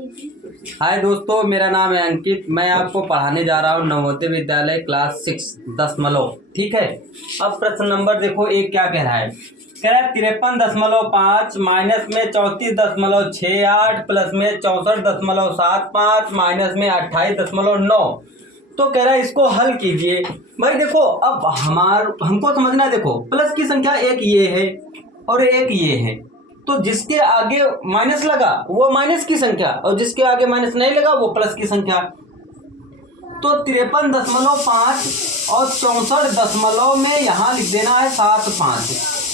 हाय दोस्तों, मेरा नाम है अंकित। मैं आपको पढ़ाने जा रहा हूँ नवोदय विद्यालय क्लास 6 दशमलव। ठीक है। अब प्रश्न नंबर देखो एक क्या कह रहा है। कह रहा है 53.5 माइनस में 34.68 प्लस में 64.75 माइनस में 28.9। तो कह रहा है इसको हल कीजिए। भाई देखो, अब हमको समझना है। देखो, प्लस की संख्या एक ये है और एक ये है, तो जिसके आगे माइनस लगा वो माइनस की संख्या और जिसके आगे माइनस नहीं लगा वो प्लस की संख्या। तो 53.5 और 64 में यहाँ लिख देना है 75।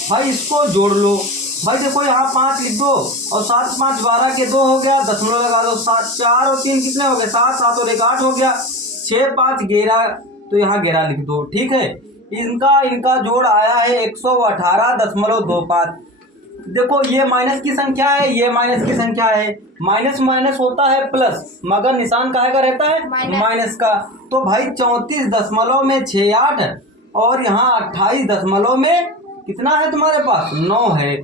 भाई इसको जोड़ लो। भाई देखो यहाँ 5 लिख दो और 7 5 12 के 2 हो गया, दशमलव लगा दो। 7 4 और 3 कितने हो गए? 7 7 और 1 8 हो गया। 6 5 11, तो यहाँ 11 लिख दो। ठीक है। इनका जोड़ आया है 118.25। देखो ये माइनस की संख्या है, ये माइनस की संख्या है। माइनस माइनस होता है प्लस, मगर निशान काहे का रहता है? माइनस का। तो भाई 34.68 और यहाँ 28 कितना है तुम्हारे पास? 9 है।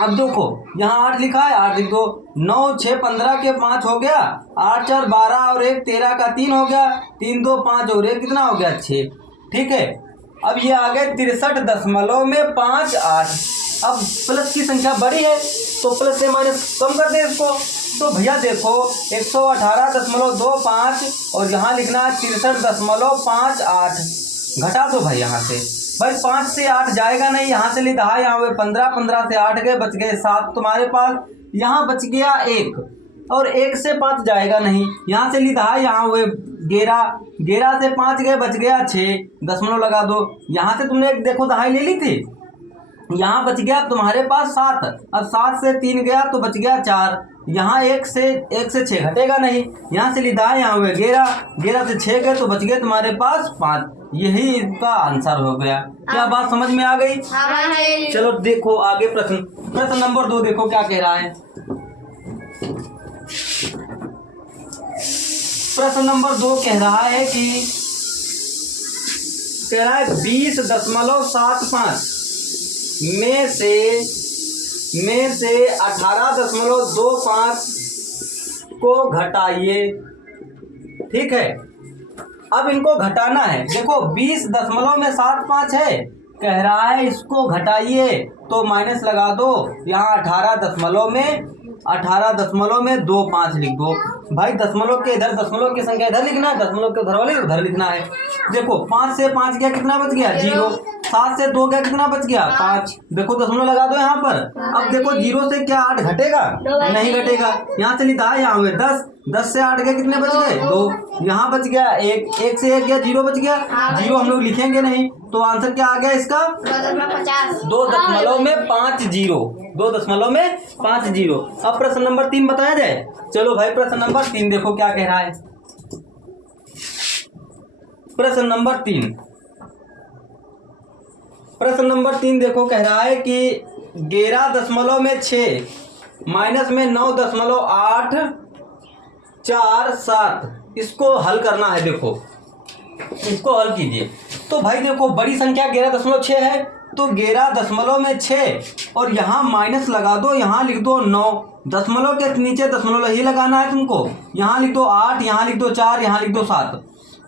अब देखो यहाँ 8 लिखा है, 8 लिख दो। 9 6 15 के 5 हो गया, 8 4 12 और 1 13 का 3 हो गया, 3 2 5 और 1 कितना हो गया? 6। ठीक है। अब ये आ गए 63.58। अब प्लस की संख्या बड़ी है तो प्लस से माइनस कम कर दे इसको। तो भैया देखो 118.25 और यहाँ लिखना है 63.58। घटा दो भाई यहाँ से। भाई 5 से 8 जाएगा नहीं, यहाँ से लिखा है, यहाँ हुए 15, 15 से 8 गए, बच गए 7 तुम्हारे पास। यहाँ बच गया 1 और 1 से 5 जाएगा नहीं, यहाँ से लिखा है, यहाँ हुए 11, 11 से 5 गए, बच गया 6, दशमलव लगा दो। यहाँ से तुमने एक देखो दहाई ले ली थी, यहाँ बच गया तुम्हारे पास 7। अब 7 से 3 गया तो बच गया 4। यहाँ 1 से 6 घटेगा नहीं, यहाँ से लिखा है, यहाँ हुए 11, 11 से 6 गए तो बच गए तुम्हारे पास 5। यही इनका आंसर हो गया। क्या बात समझ में आ गई? चलो देखो आगे प्रश्न नंबर 2 देखो क्या कह रहा है। प्रश्न नंबर 2 कह रहा है कि 20.75 में से 18.25 को घटाइए। ठीक है। अब इनको घटाना है। देखो 20.75 है, कह रहा है इसको घटाइए, तो माइनस लगा दो। यहाँ 18.25 लिख दो। भाई दशमलव के इधर दशमलव की संख्या इधर लिखना है, दशमलव के उधर वाले उधर लिखना है। देखो 5 से 5 गया कितना बच गया? 0। 7 से 2 गया कितना बच गया? 5। देखो दशमलव लगा दो यहाँ पर। अब देखो 0 से क्या 8 घटेगा? नहीं घटेगा। यहाँ से लिखा है, यहाँ हुए 10, 10 से 8 गए कितने बच गए? 2। यहाँ बच गया 1, 1 से 1 गया 0 बच गया। 0 हम लोग लिखेंगे नहीं, तो आंसर क्या आ गया इसका? 2.50। अब प्रश्न नंबर 3 बताया जाए। चलो भाई प्रश्न नंबर 3 देखो क्या कह रहा है। प्रश्न नंबर 3 देखो कह रहा है कि 11.6 माइनस में 9.847 इसको हल करना है। देखो इसको हल कीजिए। तो भाई देखो बड़ी संख्या 11.6 है, तो 11.6 और यहाँ माइनस लगा दो, यहाँ लिख दो 9। दशमलव के नीचे दशमलव ही लगाना है तुमको। यहाँ लिख दो 8, यहाँ लिख दो 4, यहाँ लिख दो 7।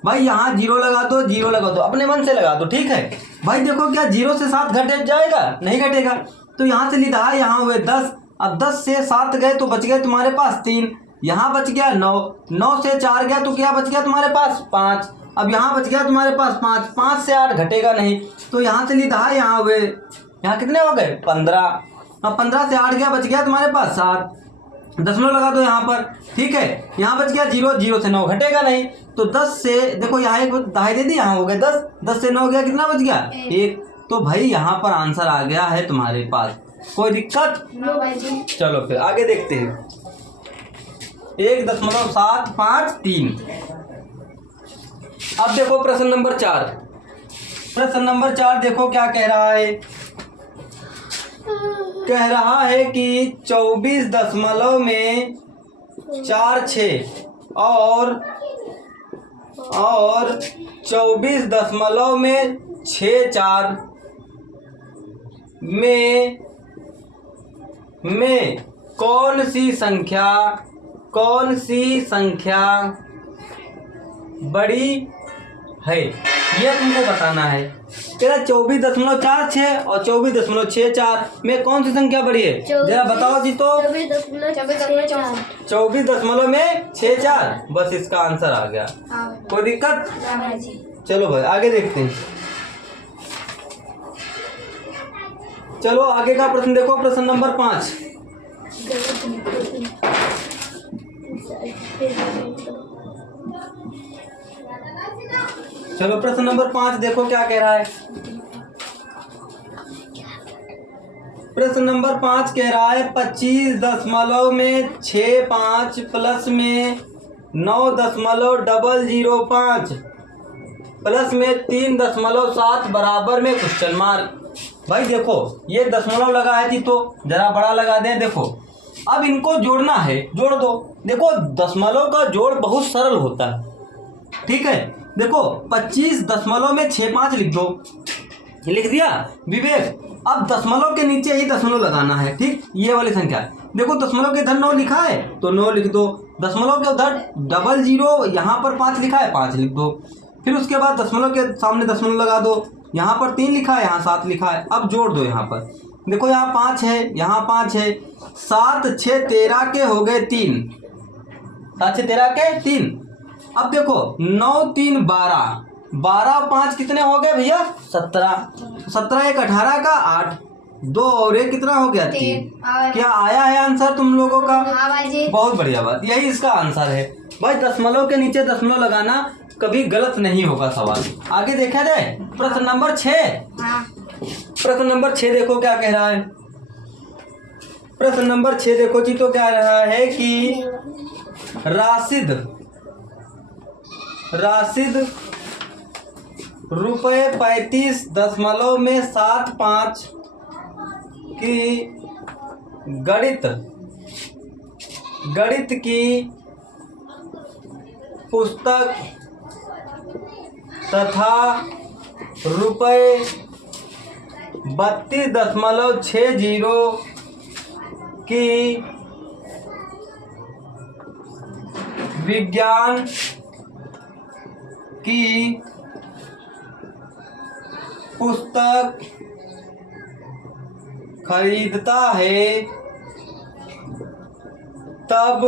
भाई यहाँ 0 लगा दो, 0 लगा दो, अपने मन से लगा दो। ठीक है। भाई देखो क्या 0 से 7 घट जाएगा? नहीं घटेगा। तो यहाँ से लिखा है, यहाँ हुए 10। अब 10 से 7 गए तो बच गए तुम्हारे पास 3। यहाँ बच गया 9, 9 से 4 गया तो क्या बच गया तुम्हारे पास? 5। अब यहाँ बच गया तुम्हारे पास 5, 5 से 8 घटेगा नहीं, तो यहाँ से लिखा है, यहाँ हुए, यहाँ कितने हो गए? 15। अब 15 से 8 गया, बच गया तुम्हारे पास 7, दशमलव लगा दो यहाँ पर। ठीक है। यहाँ बच गया 0, 0 से 9 घटेगा नहीं, तो 10 से देखो यहाँ एक दहाई दे दी, यहाँ हो गए 10, 10 से 9 गया कितना बच गया? 1। तो भाई यहाँ पर आंसर आ गया है तुम्हारे पास। कोई दिक्कत? चलो फिर आगे देखते हैं। 1.753। अब देखो प्रश्न नंबर 4। प्रश्न नंबर 4 देखो क्या कह रहा है। कह रहा है कि 24.46 और 24.64 में कौन सी संख्या कौन सी संख्या बड़ी है, ये तुमको बताना है। तेरा 24.46 और 24.64 में कौन सी संख्या बड़ी है, जरा बताओ जी। तो 24.64, बस इसका आंसर आ गया। कोई दिक्कत? चलो भाई आगे देखते हैं। चलो आगे का प्रश्न देखो, प्रश्न नंबर 5। चलो प्रश्न नंबर 5 देखो क्या कह रहा है। प्रश्न नंबर 5 कह रहा है 25.65 प्लस में 9.005 प्लस में 3.7 बराबर में क्वेश्चन मार्क। भाई देखो ये दशमलव लगा है जी, तो जरा बड़ा लगा दें। देखो अब इनको जोड़ना है, जोड़ दो। देखो दशमलव का जोड़ बहुत सरल होता है, ठीक है। देखो 25.65 लिख दो, लिख दिया विवेक। अब दशमलव के नीचे ही दशमलव लगाना है, ठीक। ये वाली संख्या देखो, दशमलव के इधर 9 लिखा है तो 9 लिख दो। दशमलव के उधर 00 यहाँ पर 5 लिखा है, 5 लिख दो। फिर उसके बाद दशमलव के सामने दशमलव लगा दो। यहाँ पर 3 लिखा है, यहाँ 7 लिखा है। अब जोड़ दो। यहाँ पर देखो यहाँ 5 है, यहाँ 5 है। 7 6 13 के हो गए 3, 7 6 13 के 3। अब देखो 9 3 12, 12 5 कितने हो गए भैया? 17। 17 1 18 का 8, 2 और 1 कितना हो गया? 3। क्या आया है आंसर तुम लोगों का? हाँ भाई जी। बहुत बढ़िया बात, यही इसका आंसर है। भाई दशमलव के नीचे दशमलव लगाना कभी गलत नहीं होगा सवाल। आगे देखा जाए प्रश्न नंबर 6। हाँ। प्रश्न नंबर 6 देखो क्या कह रहा है। प्रश्न नंबर 6 देखो जी, तो क्या रहा है कि राशिद रुपये 35.75 की गणित की पुस्तक तथा रुपये 32.60 की विज्ञान की पुस्तक खरीदता है, तब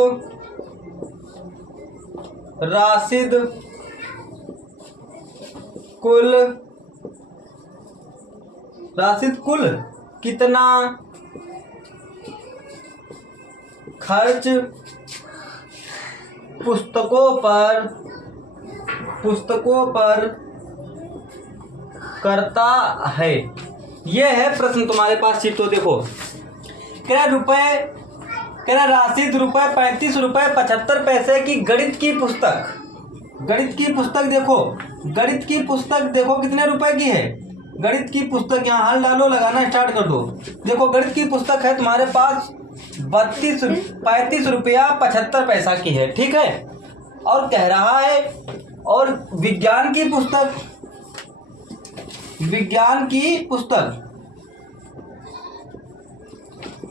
राशिद कुल कितना खर्च पुस्तकों पर करता है। यह है प्रश्न तुम्हारे पास। चित्तो देखो क्या राशिद रुपये 35.75 की गणित की पुस्तक देखो, गणित की पुस्तक देखो कितने रुपए की है। गणित की पुस्तक यहाँ हल डालो, लगाना स्टार्ट कर दो। देखो गणित की पुस्तक है तुम्हारे पास 35 रुपया 75 पैसा की है, ठीक है। और कह रहा है और विज्ञान की पुस्तक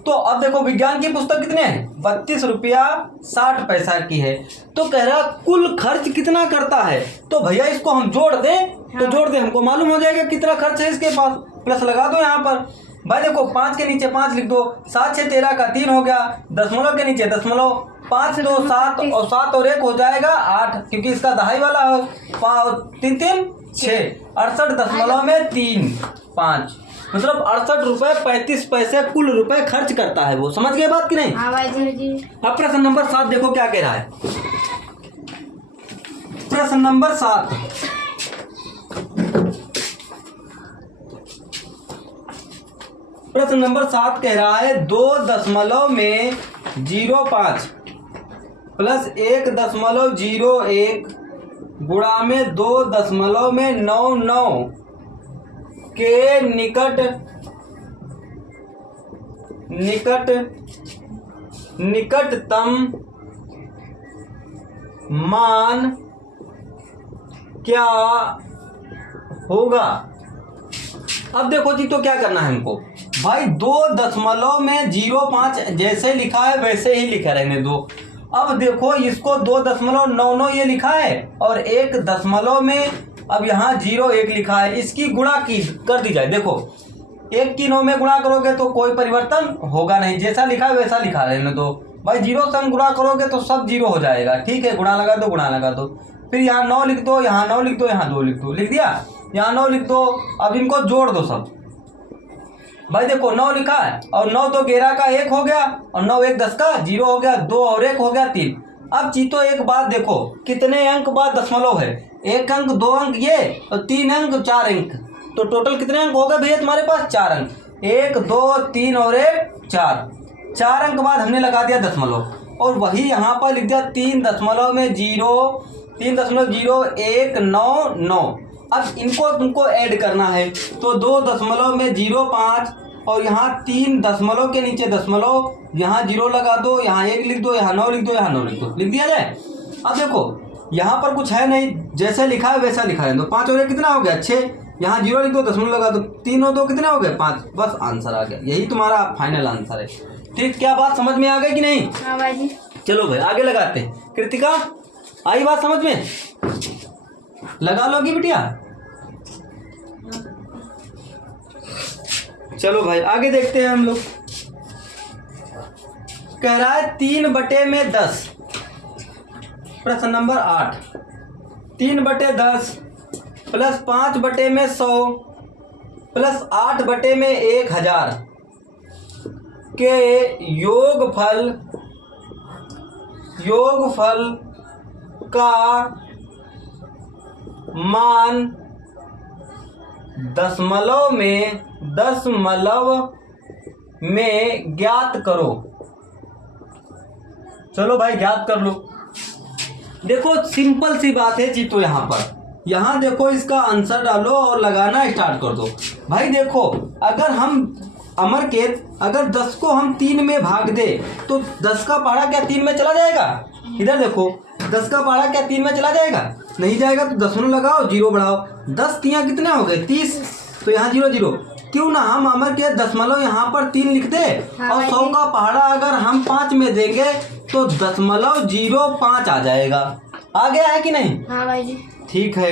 तो अब देखो विज्ञान की पुस्तक कितने हैं? 32 रुपया 60 पैसा की है। तो कह रहा कुल खर्च कितना करता है। तो भैया इसको हम जोड़ दें तो जोड़ दें, हमको मालूम हो जाएगा कितना खर्च है इसके पास। प्लस लगा दो यहाँ पर। भाई देखो 5 के नीचे 5 लिख दो। 7 6 13 का 3 हो गया। दशमलव के नीचे दशमलव, 5 2 7 और 7 और 1 हो जाएगा 8, क्योंकि इसका दहाई वाला हो। 3 3 6, 68.35, मतलब 68 रुपये 35 पैसे कुल रुपए खर्च करता है वो। समझ गए बात कि नहीं? हाँ भाई जी। अब प्रश्न नंबर 7 देखो क्या कह रहा है। प्रश्न नंबर 7, प्रश्न नंबर 7 कह रहा है 2.05 प्लस 1.01 गुणा में 2.99 के निकटतम मान क्या होगा। अब देखो जी, तो क्या करना है हमको भाई, 2.05 जैसे लिखा है वैसे ही लिखा रहने दो। अब देखो इसको 2.99 ये लिखा है और 1 दशमलव में अब यहाँ 0.1 लिखा है, इसकी गुणा की कर दी जाए। देखो 1 की 9 में गुणा करोगे तो कोई परिवर्तन होगा नहीं, जैसा लिखा है वैसा लिखा रहने दो भाई। 0 संग गुणा करोगे तो सब 0 हो जाएगा, ठीक है। गुणा लगा दो, गुणा लगा दो, फिर यहाँ 9 लिख दो, यहाँ 9 लिख दो, यहाँ 2 लिख दो, लिख दिया, यहाँ 9 लिख दो। अब इनको जोड़ दो सब भाई। देखो 9 लिखा है और 9 तो 11 का 1 हो गया और 9 1 10 का 0 हो गया, 2 और 1 हो गया 3। अब चीतो एक बात देखो, कितने अंक बाद दशमलव है, 1 अंक 2 अंक ये और 3 अंक 4 अंक, तो टोटल कितने अंक हो गए भैया तुम्हारे पास? 4 अंक। 1 2 3 और 1 4 अंक बाद हमने लगा दिया दशमलव और वही यहाँ पर लिख दिया 3.0199। अब इनको तुमको ऐड करना है तो 2.05 और यहाँ 3 दशमलव के नीचे दशमलव, यहाँ 0 लगा दो, यहाँ 1 लिख दो, यहाँ 9 लिख दो, यहाँ 9 लिख दो, लिख दिया जाए। अब देखो यहाँ पर कुछ है नहीं, जैसे लिखा है वैसा लिखा है। तो 5 और 1 कितना हो गया? 6, यहाँ 0 लिख दो, दशमलव लगा दो, 3 और 2 कितने हो गए? 5, बस आंसर आ गया। यही तुम्हारा फाइनल आंसर है। ठीक, क्या बात समझ में आ गई कि नहीं? हाँ भाई जी। चलो भाई आगे लगाते हैं। कृतिका आई बात समझ में? लगा लोगी बिटिया? चलो भाई आगे देखते हैं हम लोग। कह रहा है 3/10, प्रश्न नंबर 8। 3/10 प्लस 5/100 प्लस 8/1000 के योगफल का मान दशमलव में ज्ञात करो। चलो भाई ज्ञात कर लो। देखो सिंपल सी बात है चीतो, यहाँ देखो इसका आंसर डालो और लगाना स्टार्ट कर दो भाई। देखो अगर हम अमरकेत अगर 10 को हम 3 में भाग दे तो 10 का पहाड़ा क्या 3 में चला जाएगा? इधर देखो 10 का पहाड़ा क्या 3 में चला जाएगा? नहीं जाएगा। तो दशमलव लगाओ, 0 बढ़ाओ, 10 तियाँ कितने हो गए? 30, तो यहाँ 0 0। क्यों ना हम अमरकेत दशमलव यहाँ पर 3 लिख दे और 100 का पहाड़ा अगर हम 5 में देंगे तो 0.05 आ जाएगा। आ गया है कि नहीं? हाँ भाई जी। ठीक है।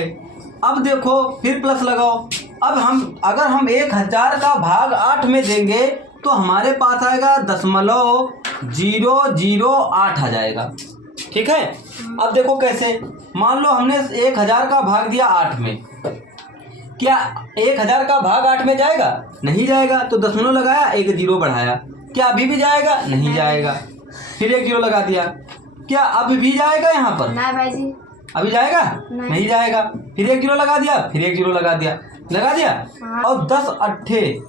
अब देखो फिर प्लस लगाओ। अब अगर हम 1000 का भाग 8 में देंगे तो हमारे पास आएगा 0.008 आ जाएगा। ठीक है। अब देखो कैसे, मान लो हमने 1000 का भाग दिया 8 में, क्या 1000 का भाग 8 में जाएगा? नहीं जाएगा। तो दशमलव लगाया, 1 0 बढ़ाया, क्या अभी भी जाएगा? नहीं जाएगा। फिर 1 0 लगा दिया, क्या अभी भी जाएगा यहाँ पर? नहीं भाई जी। अभी जाएगा? नहीं जाएगा। फिर 1 0 लगा दिया, फिर 1 0 लगा दिया, और 10 अट्ठे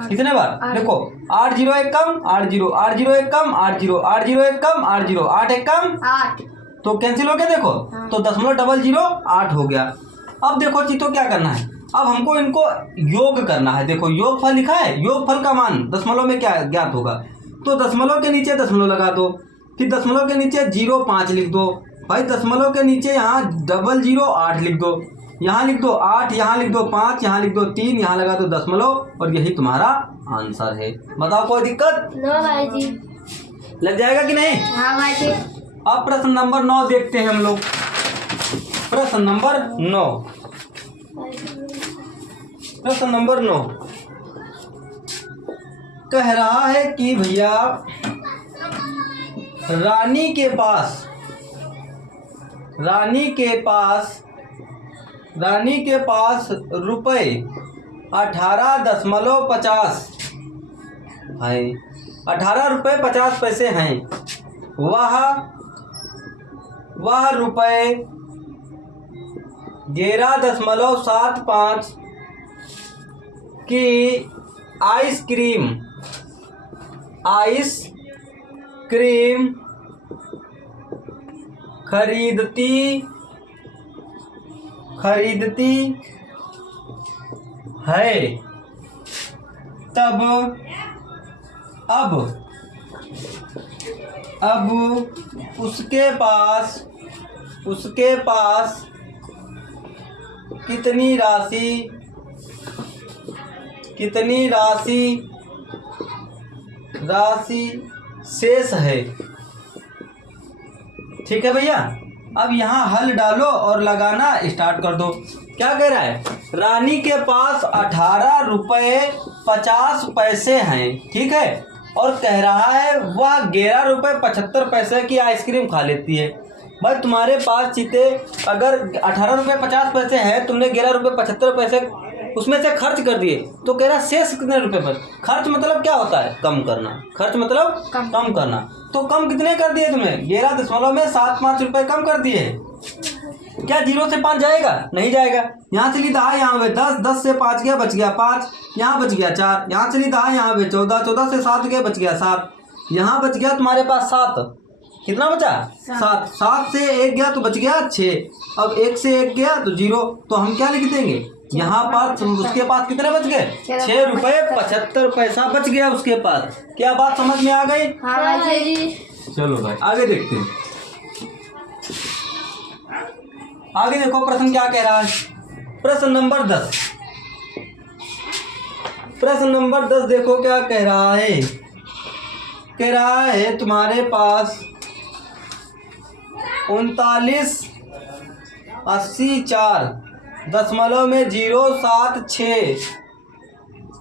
कितने बार? देखो 8 0 1 कम, 8 0 8 0 1 कम, 8 0 8 0 1 कम, 8 0 8 1 कम, 8, तो कैंसिल हो गया। देखो तो 0.0008 हो गया। अब देखो चीतो क्या करना है, अब हमको इनको योग करना है। देखो योगफल लिखा है, योगफल का मान दशमलव में क्या ज्ञात होगा? तो दशमलव के नीचे दशमलव लगा दो, फिर दशमलव के नीचे 0.5 लिख दो भाई। दशमलव के नीचे यहाँ 0.008 लिख दो, यहाँ लिख दो 8, यहाँ लिख दो 5, यहाँ लिख दो 3, यहाँ लगा दो दशमलव, और यही तुम्हारा आंसर है। बताओ कोई दिक्कत? नो भाई जी। लग जाएगा कि नहीं? हाँ भाई जी। अब प्रश्न नंबर 9 देखते हैं हम लोग। प्रश्न नंबर 9, प्रश्न नंबर 9 कह रहा है कि भैया रानी के पास रुपए 18.50 है, 18 रुपये 50 पैसे हैं। वह रुपए 11.75 की आइसक्रीम खरीदती है, तब अब उसके पास कितनी राशि शेष है? ठीक है भैया। अब यहाँ हल डालो और लगाना स्टार्ट कर दो। क्या कह रहा है, रानी के पास 18 रुपये 50 पैसे हैं, ठीक है, और कह रहा है वह 11 रुपये 75 पैसे की आइसक्रीम खा लेती है। भाई तुम्हारे पास चीते अगर 18 रुपये 50 पैसे है, तुमने 11 रुपये 75 पैसे उसमें से खर्च कर दिए, तो कह रहा शेष कितने रुपए पर। खर्च मतलब क्या होता है, कम करना। खर्च मतलब कम करना। तो कम कितने कर दिए तुमने, 11.75 रुपए कम कर दिए। क्या 0 से 5 जाएगा, नहीं जाएगा। यहाँ चली 10, यहाँ पे 10, 10 से 5 गया, बच गया 5, यहाँ बच गया 4, यहाँ चली 10, यहाँ पे 14, 14 से 7 गया, बच गया 7, यहाँ बच गया तुम्हारे पास 7। कितना बचा, 7। 7 से 1 गया तो बच गया 6। अब 1 से 1 गया तो 0। तो हम क्या लिख देंगे यहाँ पर, उसके पास कितने बच गए, 6 रुपये 75 पैसा बच गया उसके पास। क्या बात समझ में आ गई। हाँ जी। चलो भाई आगे देखते हैं। आगे देखो प्रश्न क्या कह रहा है। प्रश्न नंबर 10। प्रश्न नंबर 10 देखो क्या कह रहा है। कह रहा है तुम्हारे पास 39.84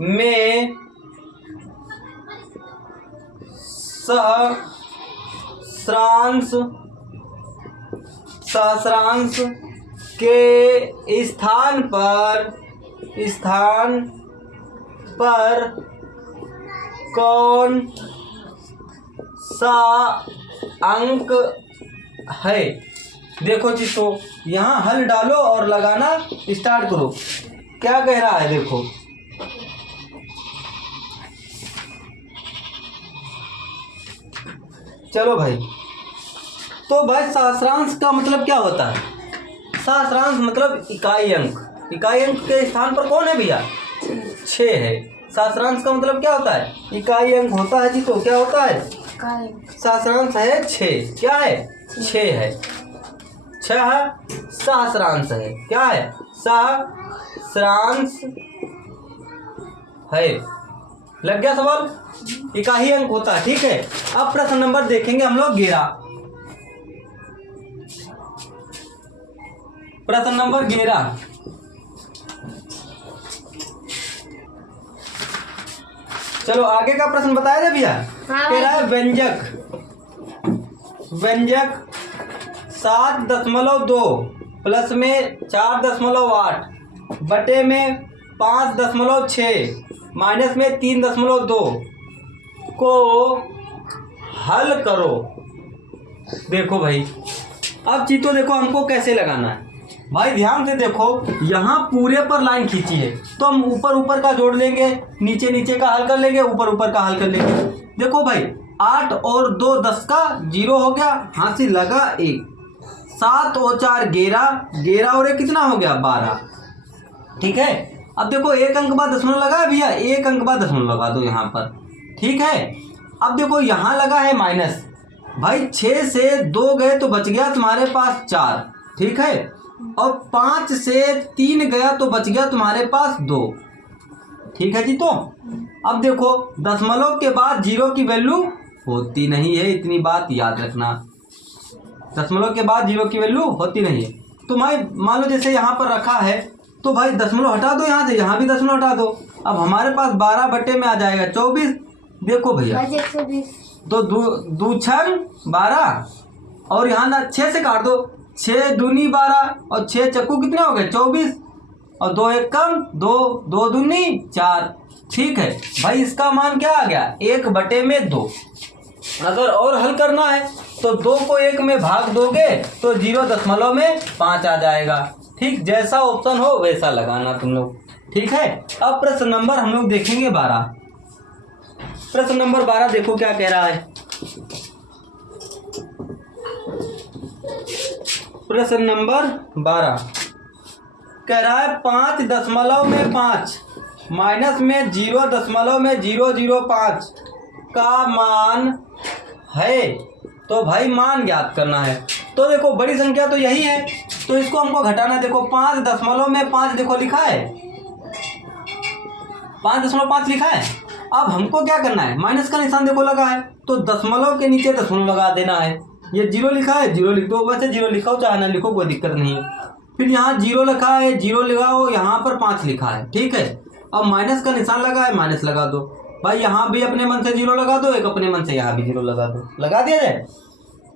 में सहस्रांश के स्थान पर कौन सा अंक है। देखो चित्तो, यहाँ हल डालो और लगाना स्टार्ट करो। क्या कह रहा है देखो, चलो भाई। तो भाई सहस्रांश का मतलब क्या होता है। सहस्रांश मतलब इकाई अंक। इकाई अंक के स्थान पर कौन है भैया, 6 है। सहस्रांश का मतलब क्या होता है, इकाई अंक होता है जी। तो क्या होता है, सहस्रांश है 6। क्या है, 6 है। 6 सहस्रांश है। क्या है, सहस्रांश है। लग गया सवाल, इकाई अंक होता है, ठीक है। अब प्रश्न नंबर देखेंगे हम लोग 11। प्रश्न नंबर 11। चलो आगे का प्रश्न बताया था भैया। कह रहा है व्यंजक 7.2 प्लस में 4.8 बटे में 5.6 माइनस में 3.2 को हल करो। देखो भाई, अब चीतो देखो हमको कैसे लगाना है। भाई ध्यान से देखो, यहाँ पूरे पर लाइन खींची है, तो हम ऊपर ऊपर का जोड़ लेंगे, नीचे नीचे का हल कर लेंगे, ऊपर ऊपर का हल कर लेंगे। देखो भाई 8 और 2 10 का 0 हो गया, हाथ लगा 1। 7 और 4 11, 11 और 1 कितना हो गया 12, ठीक है। अब देखो 1 अंक बाद दशमलव लगा भैया, 1 अंक बाद दशमलव लगा दो यहाँ पर, ठीक है। अब देखो यहाँ लगा है माइनस। भाई 6 से 2 गए तो बच गया तुम्हारे पास 4, ठीक है। और 5 से 3 गया तो बच गया तुम्हारे पास 2, ठीक है जी। तो अब देखो दशमलव के बाद 0 की वैल्यू होती नहीं है, इतनी बात याद रखना। दशमलव के बाद 0 की वैल्यू होती नहीं है। तो भाई मान लो जैसे यहाँ पर रखा है, तो भाई दशमलव हटा दो यहाँ से, यहाँ भी दशमलव हटा दो। अब हमारे पास 12 बटे में आ जाएगा 24। देखो भैया 120। तो 2 6 12 और यहाँ ना 6 से काट दो, 6 दूनी 12 और 6 चक्कू कितने हो गए 24 और 2 1 कम 2, 2 दूनी 4, ठीक है। भाई इसका मान क्या आ गया 1 बटे में 2। अगर और हल करना है तो 2 को 1 में भाग दोगे तो 0.5 आ जाएगा, ठीक। जैसा ऑप्शन हो वैसा लगाना तुम लोग, ठीक है। अब प्रश्न नंबर हम लोग देखेंगे 12। प्रश्न नंबर 12 देखो क्या कह रहा है। प्रश्न नंबर 12 कह रहा है 5.5 माइनस में 0.005 का मान है। तो भाई मान ज्ञात करना है। तो देखो बड़ी संख्या तो यही है, तो इसको हमको घटाना है। देखो 5.5 देखो लिखा है, 5.5 लिखा है। अब हमको क्या करना है, माइनस का निशान देखो लगा है, तो दशमलव के नीचे दशमलव लगा देना है। ये जीरो लिखा है, जीरो लिख दो, वैसे जीरो लिखो चाहे ना लिखो कोई दिक्कत नहीं। फिर यहाँ जीरो लिखा है, जीरो लगाओ, यहाँ पर 5 लिखा है, ठीक है। अब माइनस का निशान लगा है, माइनस लगा दो भाई। यहाँ भी अपने मन से जीरो लगा दो, एक अपने मन से यहाँ भी जीरो लगा दो, लगा दिया जाए।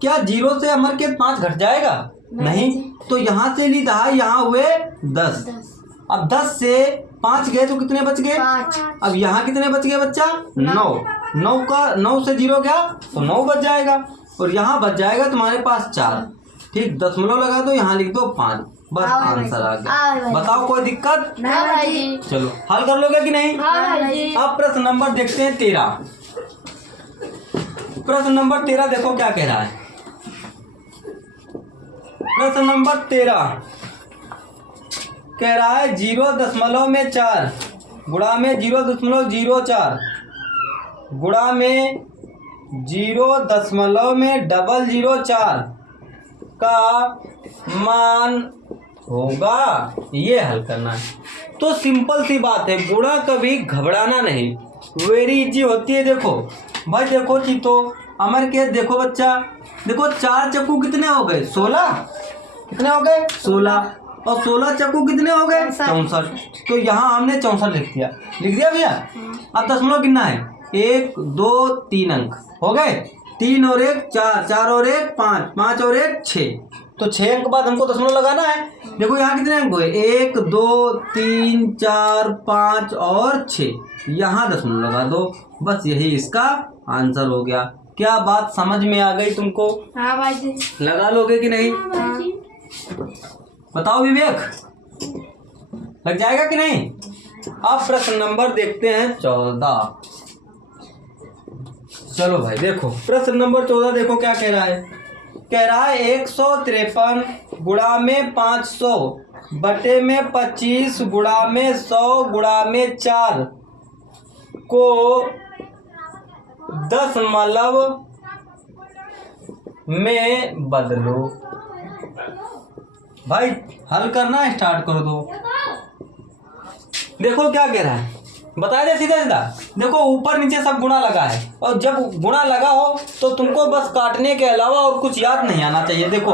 क्या जीरो से हमारे के 5 घट जाएगा? नहीं। तो यहाँ से ली 10, यहाँ हुए 10। अब 10 से 5 गए तो कितने बच गए? 5। अब यहाँ कितने बच गए बच्चा? 9। 9 से 0 गया तो 9 बच जाएगा, और यहाँ बच जाएगा तुम्हारे पास 4। ठीक, दशमलव लगा दो, यहाँ लिख दो 5, बस आंसर आ गया। बताओ कोई दिक्कत? चलो हल कर लोगे कि नहीं? अब प्रश्न नंबर देखते हैं 13। प्रश्न नंबर 13 देखो क्या कह रहा है। प्रश्न नंबर 13 कह रहा है 0.4 गुणा में 0.04 गुणा में 0.004 का मान होगा। ये हल करना है। तो सिंपल सी बात है, गुणा कभी घबराना नहीं, वेरी इजी होती है। देखो भाई, देखो चीतो अमर के देखो बच्चा, देखो 4 चक्कू कितने हो गए? 16। कितने हो गए? 16। और 16 चक्कू कितने हो गए? 64। तो यहाँ हमने 64 लिख दिया भैया। अब दशमलव गिनना है, 1 2 3 अंक हो गए। 3 और 1 4, 4 और 1 5, 5 और 1 6। तो 6 अंक बाद हमको दशमलव लगाना है। देखो यहाँ कितने अंक हुए? 1 2 3 4 5 और 6। यहाँ दशमलव लगा दो, बस यही इसका आंसर हो गया। क्या बात समझ में आ गई तुमको? हाँ भाई। लगा लोगे कि नहीं? बताओ विवेक, लग जाएगा कि नहीं? अब प्रश्न नंबर देखते हैं 14। चलो भाई देखो, प्रश्न नंबर 14 देखो क्या कह रहा है। कह रहा है 153 गुणा में 500 बटे में 25 गुणा में 100 गुणा में 4 को दशमलव में बदलो। भाई हल करना स्टार्ट कर दो। देखो क्या कह रहा है, बता दे सीधा सीधा। देखो ऊपर नीचे सब गुणा लगा है, और जब गुणा लगा हो तो तुमको बस काटने के अलावा और कुछ याद नहीं आना चाहिए। देखो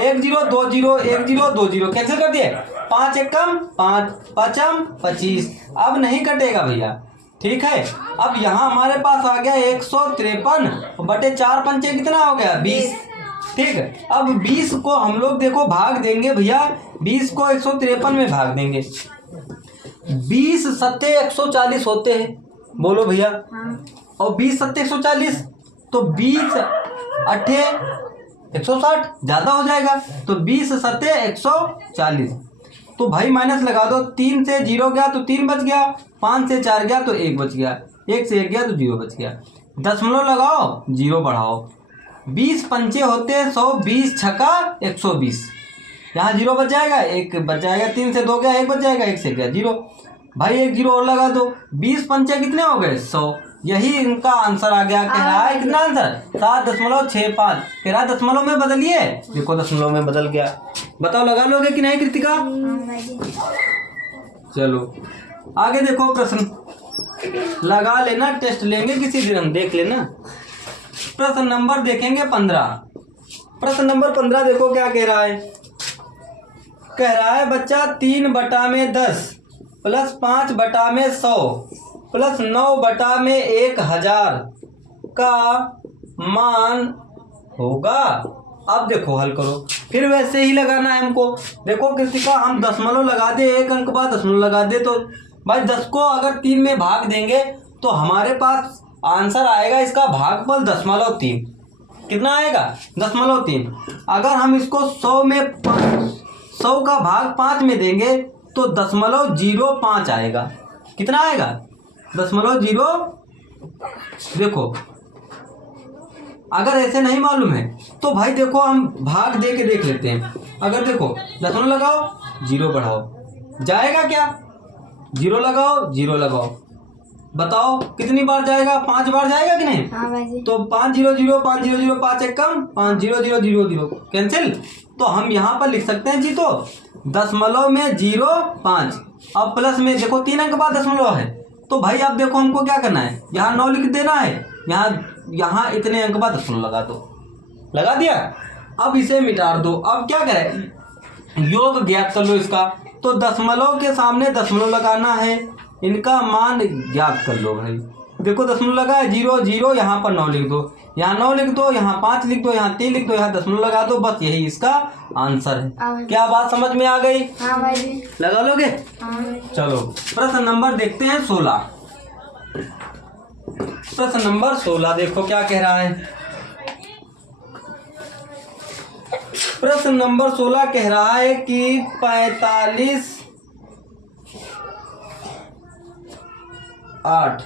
1 0 2 0 1 0 2 0 कैंसिल कर दिए। 5 एकम 5, 5 25। अब नहीं कटेगा भैया, ठीक है। अब यहाँ हमारे पास आ गया 153 बटे 4 पंचे कितना हो गया? 20। ठीक है, अब 20 को हम लोग देखो भाग देंगे भैया, 20 को 153 में भाग देंगे। 20 सत्ते 140 होते हैं, बोलो भैया। और 20 सत्ते 140, तो 20 अट्ठे 160, ज़्यादा हो जाएगा। तो 20 सत्ते 140। तो भाई माइनस लगा दो, 3 से 0 गया तो 3 बच गया, 5 से 4 गया तो 1 बच गया, 1 से 1 गया तो 0 बच गया। दशमलव लगाओ, 0 बढ़ाओ। 20 पंचे होते हैं 100, 20 छक्का 120। यहाँ 0 बच जाएगा, 1 बच जाएगा, 3 से 2 गया 1 बच जाएगा, 1 से गया 0। भाई 1 0 और लगा दो। 20 पंचे कितने हो गए? 100। यही इनका आंसर आ गया। कह रहा है कितना आंसर? 7.65। कह रहा है दशमलव में बदलिए। देखो दशमलव में बदल गया। बताओ लगा लोगे कि नहीं कृतिका? चलो आगे देखो प्रश्न, लगा लेना, टेस्ट लेंगे किसी दिन हम, देख लेना। प्रश्न नंबर देखेंगे 15। प्रश्न नंबर 15 देखो क्या कह रहा है। कह रहा है बच्चा 3 बटा में 10 प्लस 5 बटा में 100 प्लस 9 बटा में 1000 का मान होगा। अब देखो हल करो, फिर वैसे ही लगाना है हमको। देखो कृतिका, हम दशमलव लगा दे, 1 अंक बाद दशमलव लगा दे, तो भाई 10 को अगर 3 में भाग देंगे तो हमारे पास आंसर आएगा इसका भागफल 0.3। कितना आएगा? 0.3। अगर हम इसको 100 में 100 का भाग 5 में देंगे तो 0.05 आएगा। कितना आएगा? 0.0। देखो अगर ऐसे नहीं मालूम है तो भाई देखो हम भाग दे के देख लेते हैं। अगर देखो दशमलव लगाओ, 0 बढ़ाओ, जाएगा क्या? 0 लगाओ, 0 लगाओ, बताओ कितनी बार जाएगा? 5 बार जाएगा कि नहीं? हाँ भाई। तो 5 0 0 5 0 0 5 1 कम 5 0 0 0 0 कैंसिल। तो हम यहाँ पर लिख सकते हैं जी, तो दशमलव में 0 5। अब प्लस में देखो 3 अंक बाद दशमलव है, तो भाई अब देखो हमको क्या करना है, यहाँ 9 लिख देना है, यहाँ इतने अंक बाद दशमलव लगा दो। लगा दिया। अब इसे मिटा दो। अब क्या करें, योग ज्ञात कर लो इसका। तो दशमलव के सामने दशमलव लगाना है, इनका मान ज्ञात कर लो भाई। देखो दशमलव लगा है, 0 0, यहाँ पर 9 लिख दो, यहाँ 9 लिख दो, यहाँ 5 लिख दो, यहाँ 3 लिख दो, यहाँ दशमलव लगा दो। बस यही इसका आंसर है। क्या बात समझ में आ गई? हाँ भाई जी। लगा लोगे? हाँ। चलो प्रश्न नंबर देखते हैं 16। प्रश्न नंबर 16 देखो क्या कह रहा है। प्रश्न नंबर 16 कह रहा है कि 45/8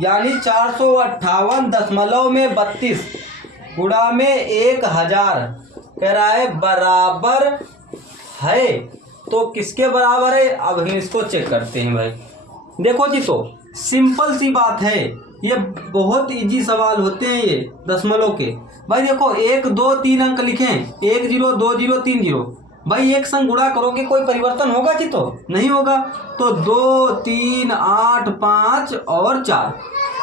यानी 458.32 गुणा में 1000 कह रहा है बराबर है। तो किसके बराबर है? अब हम इसको चेक करते हैं भाई। देखो जी, तो सिंपल सी बात है, ये बहुत इजी सवाल होते हैं ये दशमलव के। भाई देखो 1 2 3 अंक लिखें, 1 0 2 0 3 0। भाई एक संग गुणा करोगे कोई परिवर्तन होगा जी? तो नहीं होगा। तो 2 3 8 5 और 4।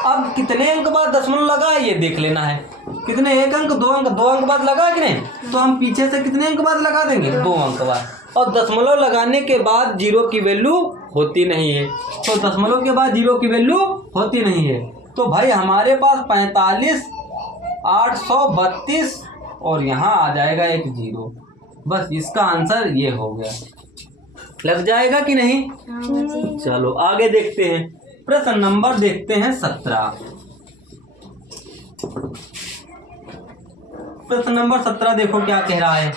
अब कितने अंक बाद दशमलव लगा है ये देख लेना है। कितने? 1 अंक 2 अंक, 2 अंक बाद लगा कि नहीं? तो हम पीछे से कितने अंक बाद लगा देंगे? 2 अंक बाद। और दशमलव लगाने के बाद 0 की वैल्यू होती नहीं है। तो दशमलव के बाद 0 की वैल्यू होती नहीं है। तो भाई हमारे पास 45/832 और यहाँ आ जाएगा एक 0। बस इसका आंसर ये हो गया। लग जाएगा कि नहीं? हाँ भाई जी। चलो आगे देखते हैं। प्रश्न नंबर देखते हैं 17। प्रश्न नंबर 17 देखो क्या कह रहा है।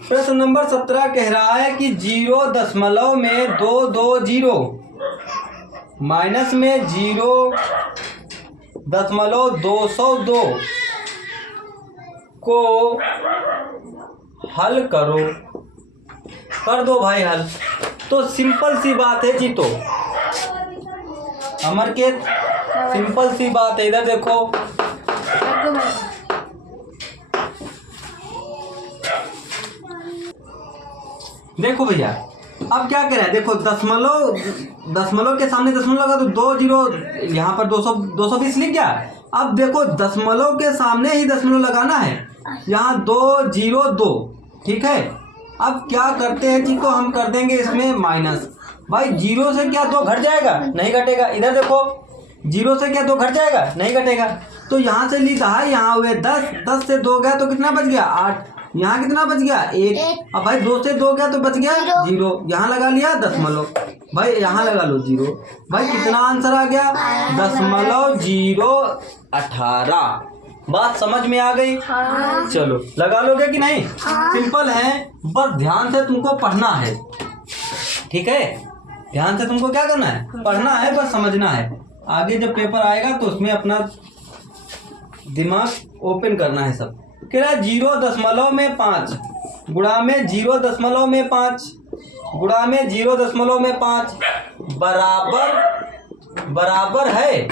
प्रश्न नंबर 17 कह रहा है कि 0 में 2 2 0 माइनस में 0.202 को हल करो। कर दो भाई हल। तो सिंपल सी बात है जी। तो अमर के सिंपल सी बात है, इधर देखो। कर दो भाई। देखो भैया अब क्या कह रहा है, देखो दशमलव के सामने दशमलव लगा तो 2 0, यहाँ पर 220 लिख गया। अब देखो दशमलव के सामने ही दशमलव लगाना है, यहाँ 2 0 2, ठीक है। अब क्या करते हैं जी, तो हम कर देंगे इसमें माइनस। भाई 0 से क्या 2 घट जाएगा? नहीं घटेगा। इधर देखो 0 से क्या 2 घट जाएगा? नहीं घटेगा। तो यहाँ से ली है, यहाँ हुए 10, 10 से 2 गया तो कितना बच गया? 8। यहाँ कितना बच गया? 1। अब भाई 2 से 2 गया तो बच गया 0। यहाँ लगा लिया दशमलव, भाई यहाँ लगा लो 0। भाई कितना आंसर आ गया? 0.018। बात समझ में आ गई? हाँ। चलो लगा लोगे कि नहीं? सिंपल है, बस ध्यान से तुमको पढ़ना है, ठीक है। ध्यान से तुमको क्या करना है? पढ़ना है, बस समझना है। आगे जब पेपर आएगा तो उसमें अपना दिमाग ओपन करना है सब। कह रहा है 0.5 गुणा में 0.5 गुणा में 0.5 बराबर है,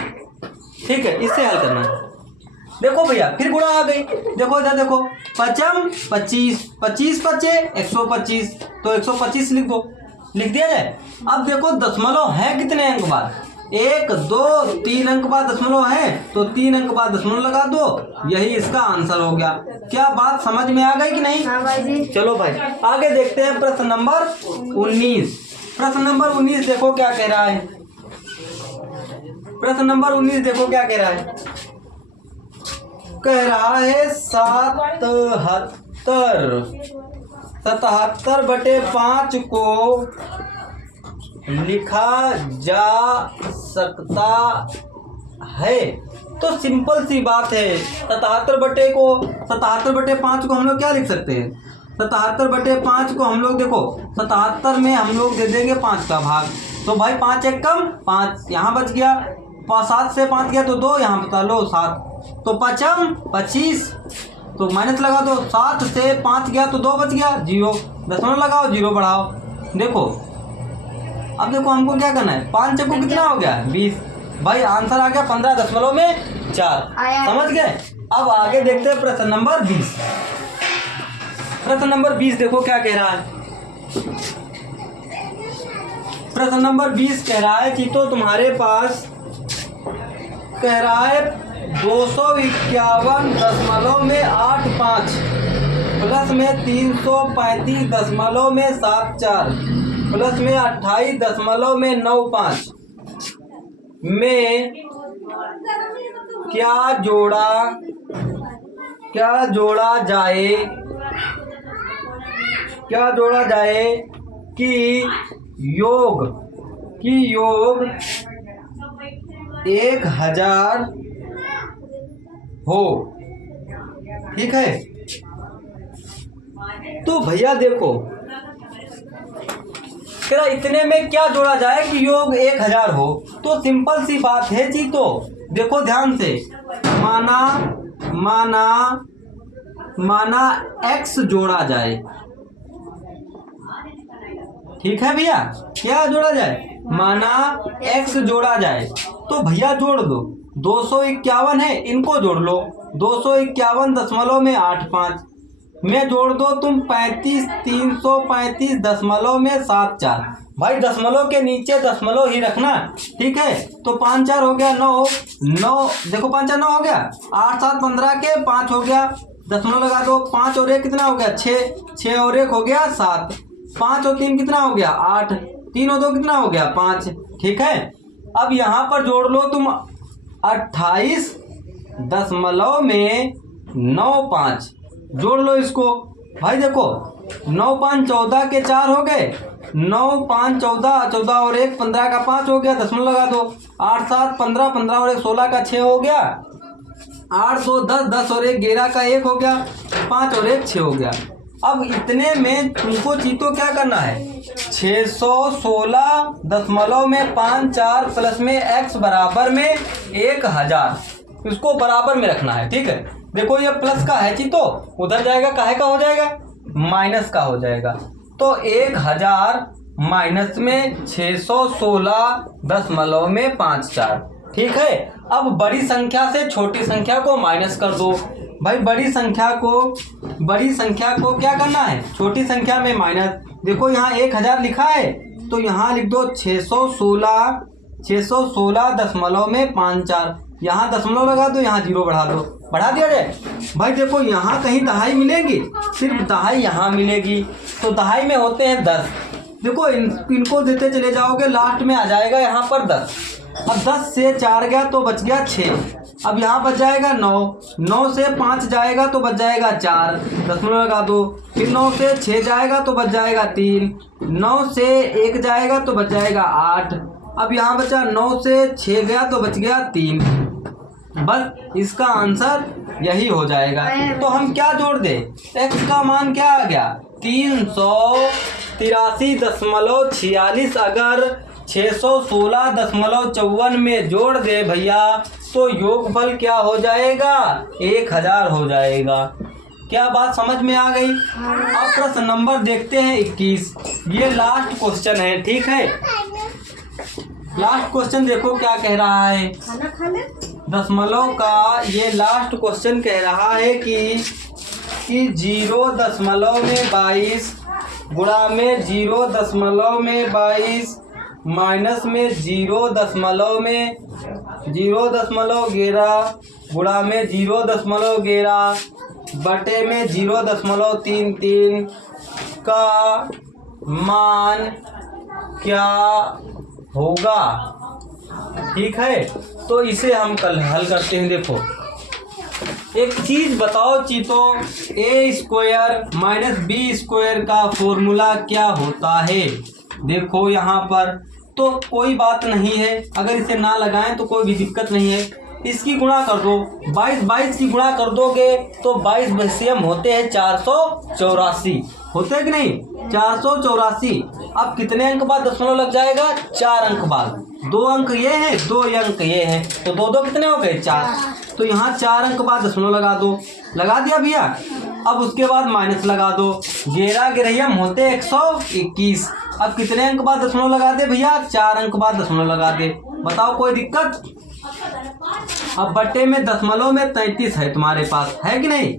ठीक है। इससे हल करना है। देखो भैया फिर गुणा आ गई। देखो इधर देखो, 5 25 25 बचे 125, तो 125 लिख दो, लिख दिया जाए। अब देखो दशमलव है कितने अंक बाद? 1 2 3 अंक बाद दशमलव है, तो 3 अंक बाद दशमलव लगा दो, यही इसका आंसर हो गया। क्या बात समझ में आ गई कि नहीं? हाँ भाई जी। चलो भाई आगे देखते हैं। प्रश्न नंबर 19। प्रश्न नंबर 19 देखो क्या कह रहा है। प्रश्न नंबर 19 देखो क्या कह रहा है। कह रहा है 77/5 को लिखा जा सकता है। तो सिंपल सी बात है, 77/5 को हम लोग क्या लिख सकते हैं? 77/5 को हम लोग देखो 77 में हम लोग दे देंगे 5 का भाग। तो भाई 5 एक कम 5, यहाँ बच गया। 7 से 5 गया तो 2, यहाँ बता लो 7, तो 5 25, तो माइनस लगा दो। 7 से 5 गया तो 2 बच गया 0, दशमलव लगाओ 0 बढ़ाओ। देखो अब देखो हमको क्या करना है, 5 चक्कू कितना हो गया? 20। भाई आंसर आ गया 15.4। समझ गए? अब आगे देखते हैं प्रश्न नंबर 20। प्रश्न नंबर 20 देखो क्या कह रहा है। प्रश्न नंबर 20 कह रहा है कि तो तुम्हारे पास कह रहा है 251.85 प्लस में 335.74 प्लस में 28.95 में क्या जोड़ा जाए कि योग 1000 हो। ठीक है, तो भैया देखो क्या इतने में क्या जोड़ा जाए कि योग 1000 हो। तो सिंपल सी बात है जी। तो देखो ध्यान से, माना x जोड़ा जाए। ठीक है भैया, क्या जोड़ा जाए? माना x जोड़ा जाए। तो भैया जोड़ दो, 251 है, इनको जोड़ लो 251.85 में जोड़ दो तुम 335.74। भाई दशमलव के नीचे दशमलव ही रखना। ठीक है, तो 5 4 हो गया 9 देखो 5 4 9 हो गया। 8 7 15 के 5 हो गया, दशमलव लगा दो। 5 और 1 कितना हो गया? 6 और 1 हो गया 7। 5 और 3 कितना हो गया? 8। 3 और 2 कितना हो गया? 5। ठीक है, अब यहाँ पर जोड़ लो तुम 28.95 जोड़ लो इसको। भाई देखो 9 5 14 के 4 हो गए, 9 5 14, 14 और 1 15 का 5 हो गया, दशमलव लगा दो। 8 7 15, 15 और 1 16 का 6 हो गया। 8 2 10, 10 और 1 11 का 1 हो गया। 5 और 1 6 हो गया। अब इतने में तुमको चीतो क्या करना है? 616.54 प्लस में x बराबर में 1000, इसको बराबर में रखना है। ठीक है, देखो ये प्लस का है चीतो, उधर जाएगा काहे का हो जाएगा? माइनस का हो जाएगा। तो 1000 माइनस में 616.54। ठीक है, अब बड़ी संख्या से छोटी संख्या को माइनस कर दो। भाई बड़ी संख्या को क्या करना है? छोटी संख्या में माइनस। देखो यहाँ 1000 लिखा है, तो यहाँ लिख दो 616.54। यहाँ दशमलव लगा दो, यहाँ 0 बढ़ा दो, बढ़ा दिया जाए। भाई देखो यहाँ कहीं दहाई मिलेगी? सिर्फ दहाई यहाँ मिलेगी। तो दहाई में होते हैं 10। देखो इनको देते चले जाओगे, लास्ट में आ जाएगा यहाँ पर 10। अब 10 से 4 गया तो बच गया 6। अब यहाँ बच जाएगा 9। 9 से 5 जाएगा तो बच जाएगा 4, दशमलव लगा दो। फिर 9 से 6 जाएगा तो बच जाएगा 3। 9 से 1 जाएगा तो बच जाएगा 8। अब यहाँ बचा 9 से 6 गया तो बच गया 3। बस इसका आंसर यही हो जाएगा। तो हम क्या जोड़ दे? x का मान क्या आ गया? 383.46। अगर 616.54 में जोड़ दे भैया तो योगफल क्या हो जाएगा? 1000 हो जाएगा। क्या बात समझ में आ गई? अब प्रश्न नंबर देखते हैं 21। ये लास्ट क्वेश्चन है। ठीक है, लास्ट क्वेश्चन देखो क्या कह रहा है। दशमलव का ये लास्ट क्वेश्चन कह रहा है कि 0.22 गुणा में 0.22 माइनस में 0.11 गुणा में 0.11 बटे में 0.33 का मान क्या होगा? ठीक है, तो इसे हम कल हल करते हैं। देखो एक चीज बताओ चीतो, a² माइनस b² का फॉर्मूला क्या होता है? देखो यहाँ पर तो कोई बात नहीं है, अगर इसे ना लगाएं तो कोई भी दिक्कत नहीं है। इसकी गुणा कर दो, 22 की गुणा कर दोगे तो 22 बसेम होते हैं 484, होते हैं कि नहीं? 484। अब कितने अंक बाद दशमलव लग जाएगा? 4 अंक बाद। 2 अंक ये है, 2 अंक ये है, तो 2 कितने हो गए? 4। तो यहाँ 4 अंक बाद दशमलव लगा दो। लगा दिया भैया। अब उसके बाद माइनस लगा दो। 11 गिरहियम होते 121। अब कितने अंक बाद दशमलव लगा दे भैया? 4 अंक बाद दशमलव लगा दे। बताओ कोई दिक्कत? अब बट्टे में दशमलव में 33 है तुम्हारे पास, है कि नहीं?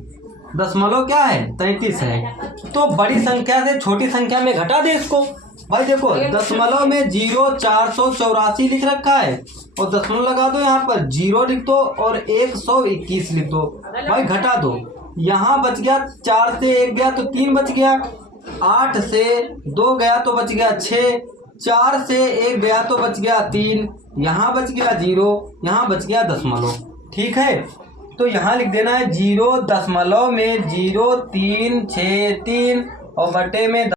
दशमलव क्या है? 33 है। तो बड़ी संख्या से छोटी संख्या में घटा दे इसको। भाई देखो दशमलव में 0,484 लिख रखा है और दशमलव लगा दो, यहाँ पर 0 लिख दो और 121 लिख दो। भाई घटा दो, यहाँ बच गया 4 से 1 गया तो 3 बच गया, 8 से 2 गया तो बच गया 6, 4 से 1 गया तो बच गया 3, यहाँ बच गया 0, यहाँ बच गया दशमलव। ठीक है, तो यहाँ लिख देना है 0 दशमलव में 0363 और बटे में